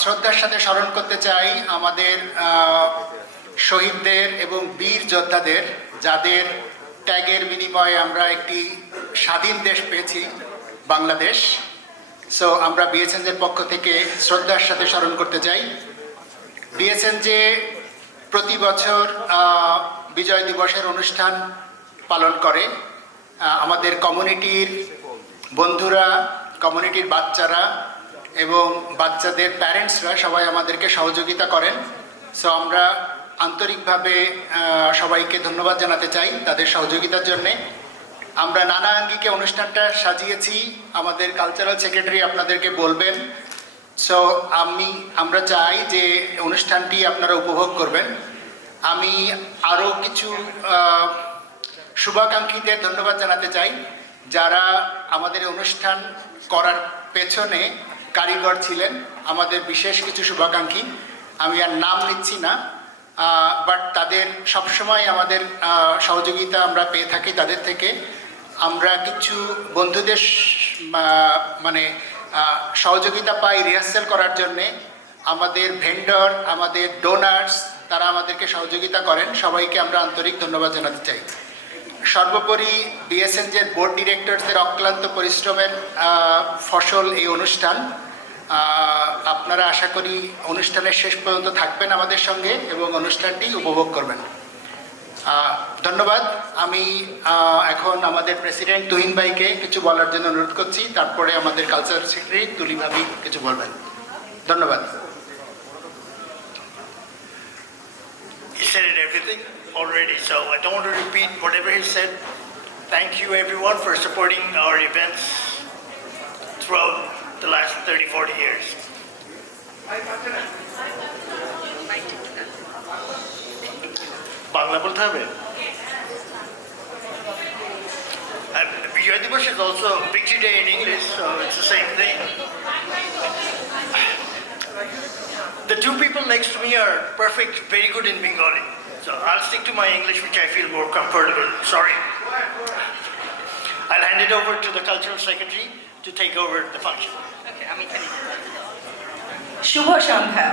শ্রদ্ধার সাথে স্মরণ করতে চাই আমাদের শহীদদের এবং বীর যোদ্ধাদের, যাদের ত্যাগের বিনিময়ে আমরা একটি স্বাধীন দেশ পেয়েছি, বাংলাদেশ। সো আমরা বিএসএনজের পক্ষ থেকে শ্রদ্ধার সাথে স্মরণ করতে চাই। বিএসএনজে প্রতি বছর বিজয় দিবসের অনুষ্ঠান পালন করে। আমাদের কমিউনিটির বন্ধুরা, কমিউনিটির বাচ্চারা এবং বাচ্চাদের প্যারেন্টসরা সবাই আমাদেরকে সহযোগিতা করেন। সো আমরা আন্তরিকভাবে সবাইকে ধন্যবাদ জানাতে চাই তাদের সহযোগিতার জন্যে। আমরা নানা আঙ্গিকে অনুষ্ঠানটা সাজিয়েছি, আমাদের কালচারাল সেক্রেটারি আপনাদেরকে বলবেন। সো আমরা চাই যে অনুষ্ঠানটি আপনারা উপভোগ করবেন। আমি আরও কিছু শুভাকাঙ্ক্ষীদের ধন্যবাদ জানাতে চাই, যারা আমাদের অনুষ্ঠান করার পেছনে কারিগর ছিলেন, আমাদের বিশেষ কিছু শুভাকাঙ্ক্ষী। আমি আর নাম নিচ্ছি না, বাট তাদের সবসময় আমাদের সহযোগিতা আমরা পেয়ে থাকি তাদের থেকে। আমরা কিছু বন্ধুদের মানে সহযোগিতা পাই রিহার্সাল করার জন্যে। আমাদের ভেন্ডর, আমাদের ডোনার্স, তারা আমাদেরকে সহযোগিতা করেন। সবাইকে আমরা আন্তরিক ধন্যবাদ জানাতে চাই। সর্বোপরি বিএসএনজের বোর্ড ডিরেক্টরসদের অক্লান্ত পরিশ্রমের ফসল এই অনুষ্ঠান। আপনারা আশা করি অনুষ্ঠানের শেষ পর্যন্ত থাকবেন আমাদের সঙ্গে এবং অনুষ্ঠানটি উপভোগ করবেন। ধন্যবাদ। আমি এখন আমাদের প্রেসিডেন্ট তুহিন ভাইকে কিছু বলার জন্য অনুরোধ করছি, তারপরে আমাদের কালচারাল সেক্রেটারি তুলি ভাবি কিছু বলবেন। ধন্যবাদ। He said it everything already, so I don't want to repeat whatever he said. Thank you everyone for supporting our events throughout the last 30-40 years. Bangla bolte hobe? Vijay Diwas is also Victory Day in English, so it's the same thing. The two people next to me are perfect, very good in Bengali. So I'll stick to my English, which I feel more comfortable. Sorry. I'll hand it over to the Cultural Secretary to take over the function. Okay, শুভ সন্ধ্যা,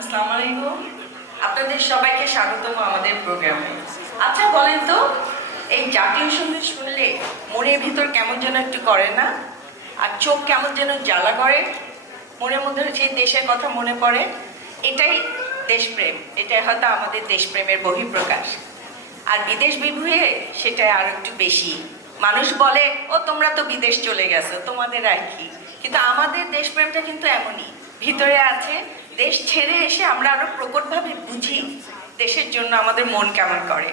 আসসালামু আলাইকুম। আপনাদের সবাইকে স্বাগতম আমাদের প্রোগ্রামে। আচ্ছা বলেন তো, এই জাতীয় সঙ্গীত শুনলে মনের ভিতর কেমন যেন একটু করে না? আর চোখ কেমন যেন জ্বালা করে, মনের মধ্যে হচ্ছে দেশের কথা মনে পড়ে। এটাই দেশপ্রেম, এটাই হয়তো আমাদের দেশপ্রেমের বহিঃপ্রকাশ। আর বিদেশ বিভুঁয়ে সেটা আরো একটু বেশি। মানুষ বলে, ও তোমরা তো বিদেশ চলে গেছো, তোমাদের আর কি। কিন্তু আমাদের দেশপ্রেমটা কিন্তু এমনই, ভিতরে আছে। দেশ ছেড়ে এসে আমরা আরো প্রকটভাবে বুঝি দেশের জন্য আমাদের মন কেমন করে।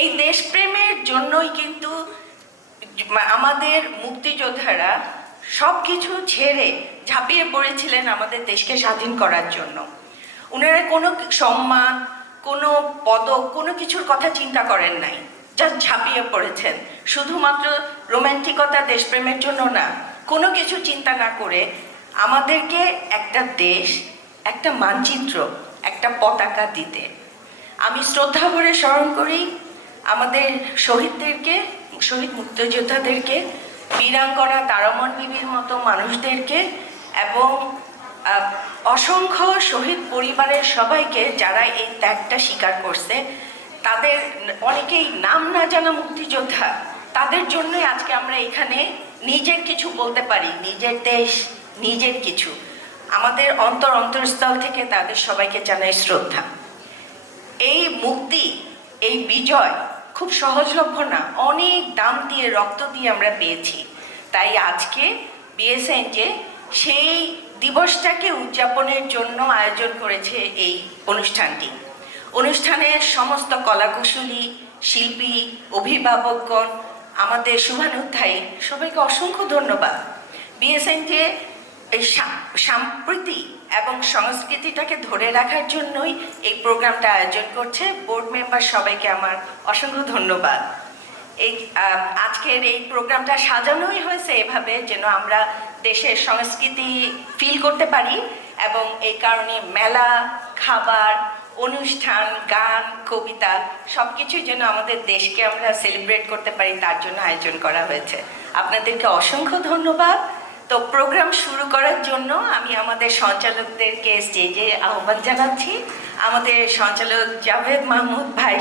এই দেশপ্রেমের জন্যই কিন্তু আমাদের মুক্তিযোদ্ধারা সব কিছু ছেড়ে ঝাঁপিয়ে পড়েছিলেন আমাদের দেশকে স্বাধীন করার জন্য। ওনারা কোনো সম্মান, কোনো পদক, কোনো কিছুর কথা চিন্তা করেন নাই, যা ঝাঁপিয়ে পড়েছেন। শুধুমাত্র রোম্যান্টিকতা, দেশপ্রেমের জন্য না, কোনো কিছু চিন্তা না করে আমাদেরকে একটা দেশ, একটা মানচিত্র, একটা পতাকা দিতে। আমি শ্রদ্ধা ভরে স্মরণ করি আমাদের শহীদদেরকে, শহীদ মুক্তিযোদ্ধাদেরকে, বীরাঙ্গনা তারামন বিবির মতো মানুষদেরকে এবং অসংখ্য শহীদ পরিবারের সবাইকে, যারা এই ত্যাগটা স্বীকার করছে। তাদের অনেকেই নাম না জানা মুক্তিযোদ্ধা, তাদের জন্যই আজকে আমরা এখানে নিজের কিছু বলতে পারি, নিজের দেশ, নিজের কিছু। আমাদের অন্তরস্থল থেকে তাদের সবাইকে জানাই শ্রদ্ধা। এই মুক্তি, এই বিজয় খুব সহজলভ্য না, অনেক দাম দিয়ে, রক্ত দিয়ে আমরা পেয়েছি। তাই আজকে বিএসএনজে সেই দিবসটাকে উদযাপনের জন্য আয়োজন করেছে এই অনুষ্ঠানটি। অনুষ্ঠানের সমস্ত কলাকুশলী, শিল্পী, অভিভাবকগণ, আমাদের শুভানুধ্যায়ী সবাইকে অসংখ্য ধন্যবাদ। বিএসএনজে এই সাম্প্রতিক এবং সংস্কৃতিটাকে ধরে রাখার জন্যই এই প্রোগ্রামটা আয়োজন করছে। বোর্ড মেম্বার সবাইকে আমার অসংখ্য ধন্যবাদ। এই আজকের এই প্রোগ্রামটা সাজানোই হয়েছে এভাবে যেন আমরা দেশের সংস্কৃতি ফিল করতে পারি, এবং এই কারণে মেলা, খাবার, অনুষ্ঠান, গান, কবিতা সব কিছুই যেন আমাদের দেশকে আমরা সেলিব্রেট করতে পারি, তার জন্য আয়োজন করা হয়েছে। আপনাদেরকে অসংখ্য ধন্যবাদ। তো প্রোগ্রাম শুরু করার জন্য আমি আমাদের সঞ্চালকদেরকে স্টেজে আহ্বান জানাচ্ছি। আমাদের সঞ্চালক জাভেদ মাহমুদ ভাই,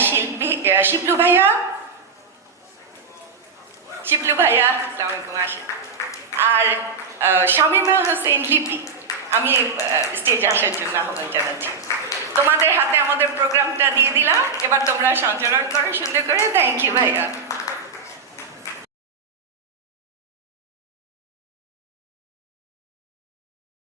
শিবলু ভাইয়া, আসসালামু আলাইকুম, আসেন। আর শামীমা হোসেন লিপি, আমি স্টেজে আসার জন্য আহ্বান জানাচ্ছি। তোমাদের হাতে আমাদের প্রোগ্রামটা দিয়ে দিলাম, এবার তোমরা সঞ্চালন করো সুন্দর করে। থ্যাংক ইউ ভাইয়া।